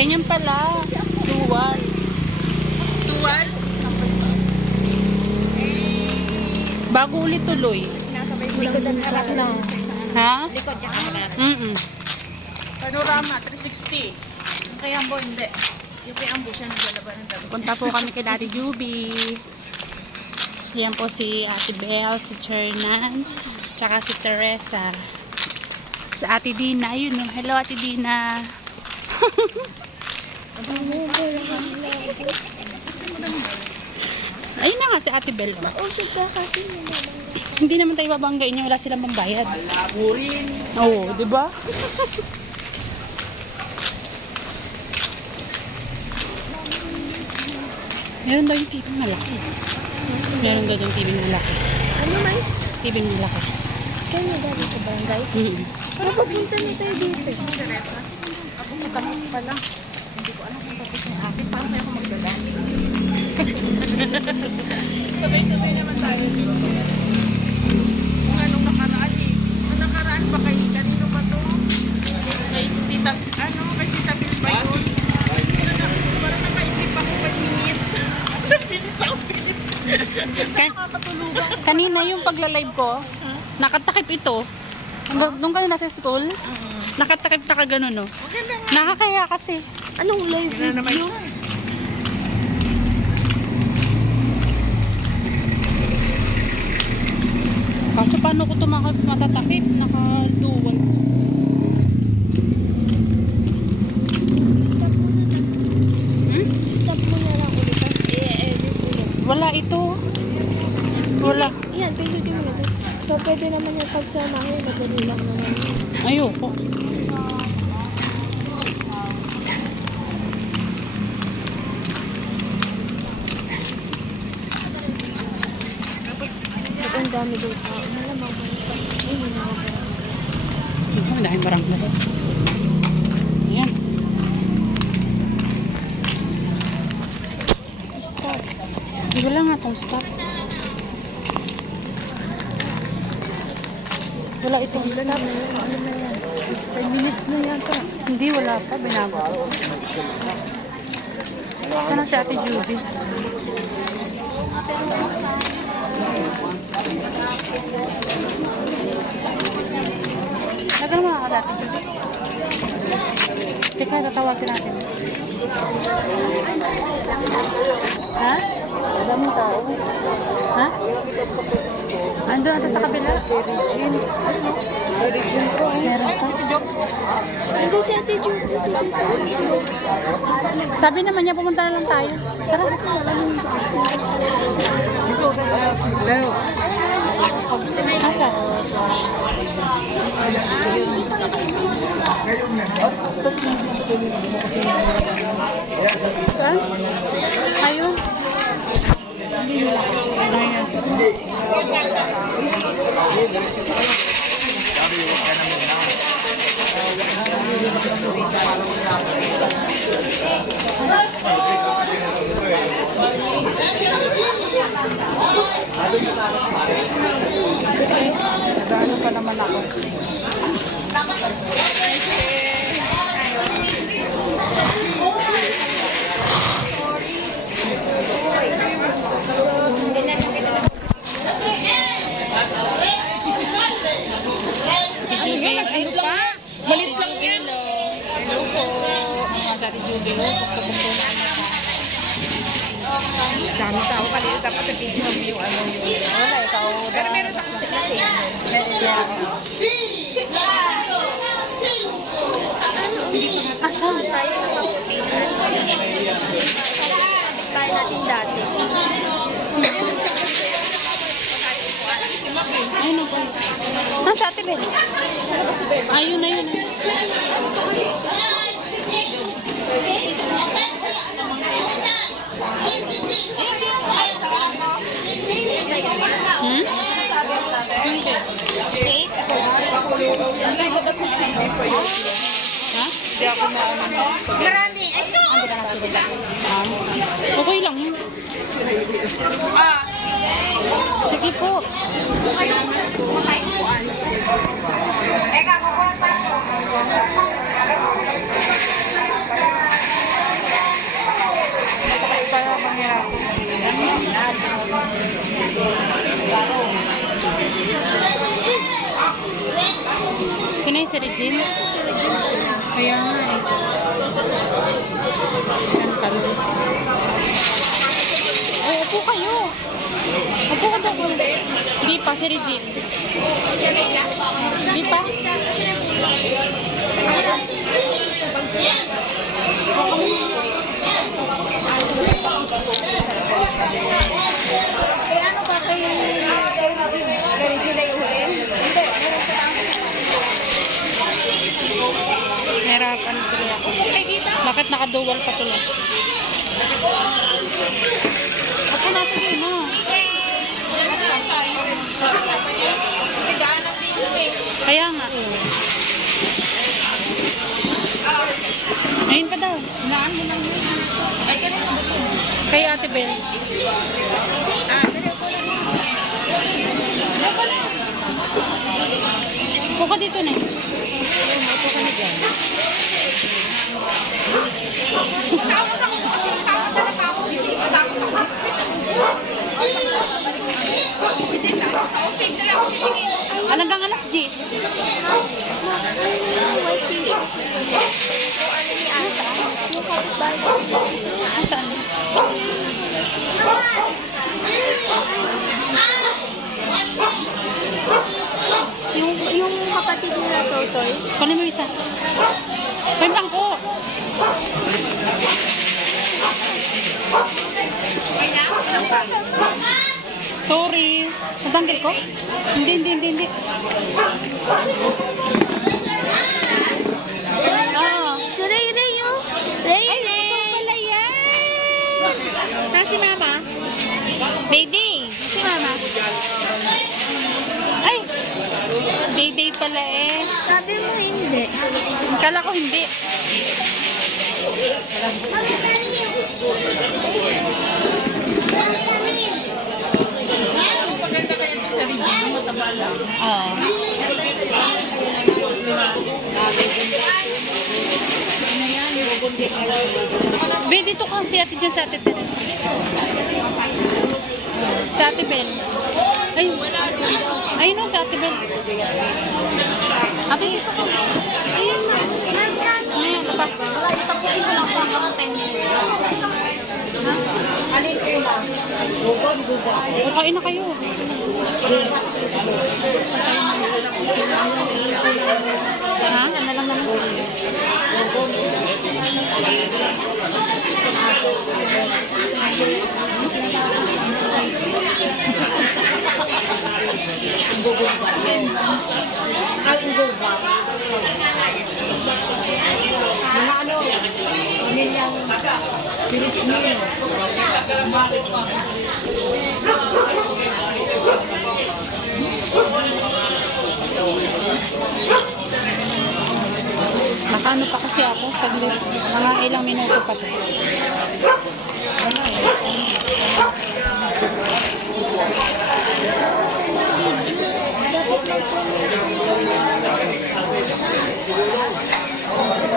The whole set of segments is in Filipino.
Ganyan pala. Dual. Dual? Bago ulit tuloy. Likod at harap lang. Ha? Likod at harap. Panorama, 360. Kaya Ambo, hindi. Yung kay Ambo siya naglalaban ng damit. punta po kami kay Daddy Juby. Yan po si Ate Belle, si Chernan, tsaka si Teresa. Sa Ate Dina, ayun no. Hello Ate Dina. Ayun na nga si Ate Belle. Usog ka kasi Hindi naman tayo babanggain niya, wala silang pambayad. Urin. Oo, di ba? Meron daw yung TV malaki. Meron daw yung TV malaki. Ano man? TV malaki. Kaya niya dati sa barangay? Para papunta na tayo dito. Teresa. Ako matapos pa lang. Hindi ko alam kung tapos ng akin. Paano kaya ako magdala? Sabay-sabay naman tayo. Kung anong nakaraan eh. Ang nakaraan ba kay kanino ba to? Kay Tita, kay Tita Bill ba yun? Parang nakaisip ako 5 minutes. Bilis ako, bilis. Saan nakakatulugan? Kanina yung pagla-live ko, nakatakip ito. Nung ka nasa school, nakatakip na ka ganun, no? Maganda nga. Nakakaya kasi. Anong live Yun na naman video? yun. Kaso paano ko ito matatakip? Naka-dual. Stop mo na tas. Stop mo na lang ulit tas i-edit ulit. Wala ito. Wala. Yan, pindutin mo na tas. So, pwede naman yung pagsamahin. Madali lang naman. Ayoko. Ang dami daw tao. Malamang ba ito? Ay, hindi na ako barangay. Ang dahil barangay. Ayan. Stop. Di wala nga itong stop. Wala itong stop. Ano na yan? 5 minutes na yata. Hindi, wala pa. Binago ko. Ano si Ate Judy? Nagal mo na ka Ate Judy. Teka, tatawagin natin. Ha? Daming tao. Ha? Andun natin sa kabila. Regine ko. Meron pa. Hindi si Ate Judy. Si Ate Judy. Sabi naman niya, pumunta na lang tayo. Tara. Hello. Asa? Saan? Ayun. Ayan. Nagano pa naman ako. Maliit lang. Maliit lang yan. Hello po. Mga sa Ate Juby. Dami tao kanina. Dapat sa video mo yung ano yung... Wala, ikaw. Pero meron ako sa kasi. Asan? Tayo natin dati. Ayun po. Nasa Ate Bel. Ayun na yun. Hmm? Hindi. Fake? Ha? Hindi ako na ano. Marami. Ito! Hindi ka na sila. Okay lang yun. Sige po. Eka, kukuha pa. Sino yung si Regine? Kaya nga eh. Diyan kami. Oh, upo kayo. Upo ka daw. Hindi pa, si Regine. Hindi pa? Kaya ano ba kayo Regina yung huli? Hindi, meron sa Hirapan tuloy ako. Bakit nakaduwal pa tuloy? Ako nasa yun na. Sigaan ang dito eh. Kaya nga. Ngayon pa daw. Naan mo lang yun. Ay, ganun ba ito? Kay Ate Bel. Upo ka dito na. Upo ka na dyan. Takot ako kasi takot talaga ako. Hindi ko takot ako. Hindi sa osig na lang ako titingin. Hanggang alas 10. white t-shirt. O ano ni Asa? Yung kapitbahay ko. Isa na Asa. Yung kapatid nila Totoy. Kunin mo isa. May bangko. Kaya ako pinapagod. Sorry. Natanggal ko? Hindi. Oh. Si Ray Ray yung. Ray Ray. Pala yan. Na si Mama. Day. Si Mama. Ay. Day pala eh. Sabi mo hindi. Kala ko hindi. Maganda kaya ito sa Regina, mataba lang. Oo. Ano yan, ibubundi ka lang. Be, dito ka si Ate dyan sa Ate Teresa. Sa Ate Bel. Ayun o, sa Ate Bel. Ate, dito ka. Ayun na. Ayan, pa. Itapusin ko lang pa mga 10 minutes. Alin ko lang. Kain na kayo. Ha? Isa na lang naman. Mga ano, pamilyang Pilipino. Nakaano pa kasi ako saglit. Mga ilang minuto pa to. Wala eh.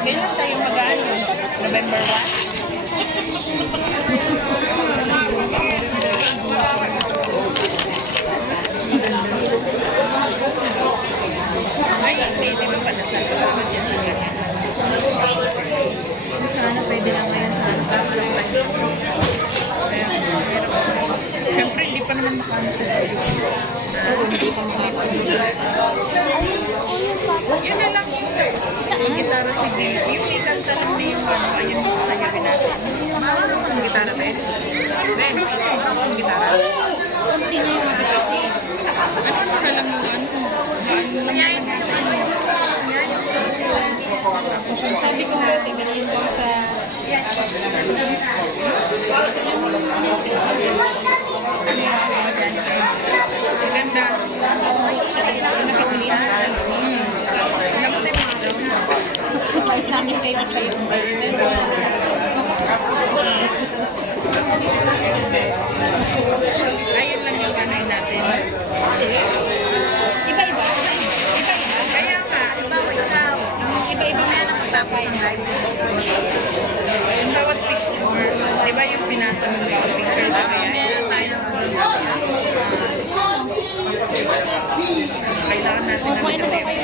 Kailan tayo mag-ano? November 1? Ay, hindi mo pa nasa loob dyan sa ganyan. Sana pwede lang ngayon sa ano. Siyempre, hindi pa naman makano sa hindi pa yun na lang yun. Yung gitara si Bill. Yung ikanta lang na yung ano, ayun yung sayawin natin. Yung gitara ba yun? Ren, yung gitara. Kunti na yung Ano mo na lang yung ano? Ano lang yung Sabi ko nga, tingnan yung bang sa... maganda. Nakikilihan. Namatay mo daw. Kahit namin kayo. Ayun lang yung ano natin. Iba-iba. Kaya nga, ikaw. Iba-iba na nakatapos ang live. Yung bawat picture, di ba yung pinasa ng bawat picture na kaya tayo Kailangan natin Oh, kumain na ba kayo?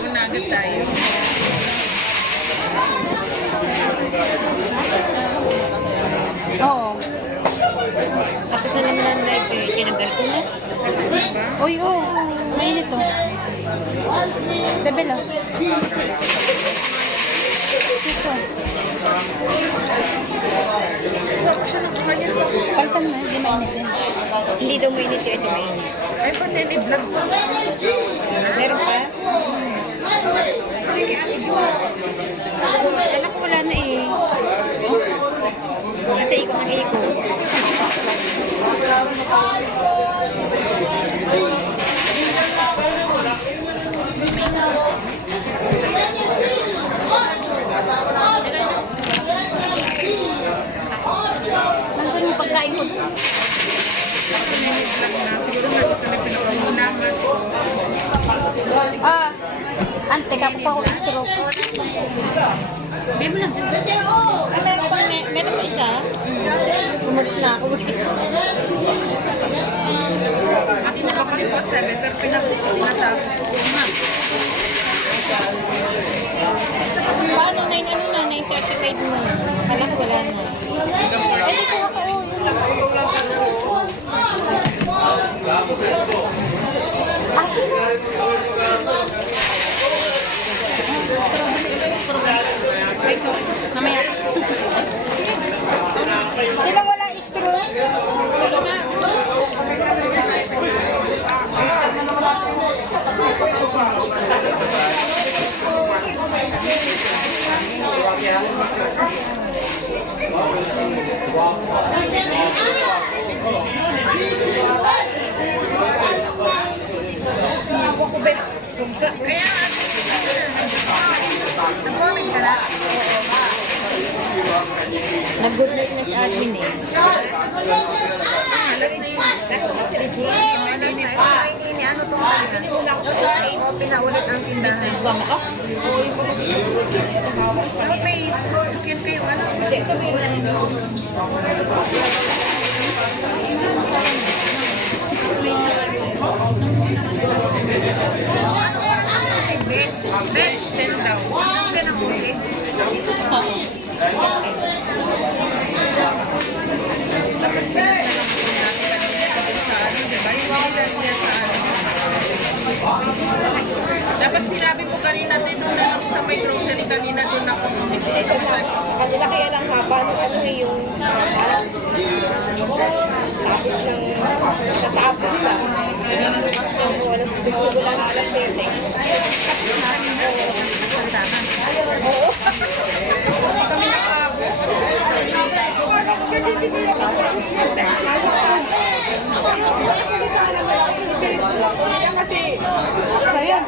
Muna agad tayo. Oo. Tapos na naman ang live eh. Tinanggal ko na. Uy, oh. Mainit oh. Bebel oh. Siso. Paltan mo, hindi mainit din. Hindi daw mainit yun. Ito mainit. Ay, panini-vlog ko. Meron pa? Alam ko wala na eh. Kasi ikot ng ikot. Nandun yung pagkain ko. Panini-vlog na. Siguro na gusto na pinakamunahan. Ah, ante, kapo pa ako stroke. Hindi mo lang. Ah, meron pa isa? Umalis na ako. Ako na pa rin pa 7, pero pinatapos ko na. Paano? 9:35 mo. Alam ko wala na. Eh, di ko ako. Mamaya. Di ba wala straw? Kaya, nag-comment ka na. Nag-good night na sa admin eh. Lagi na yung last na si Regine. Ano to? Sinimula ko sa pinaulit ang tindahan. Buwang ako? Ano Facebook? Yun kayo, ano? Bet, 10 daw. Ano ka ng huli? Dapat pinagdalang po natin kanina sa ano, diba? Yung nilang niya sa ano. Dapat sinabi ko kanina din doon na lang sa may grocery kanina doon ako bumili. Sa kanila kaya lang haba ng ano eh, yung tapos ng natapos lang. Oo, alas 6 wala na alas 7. Oo. Kami nakabos. Kasi, Mamaya.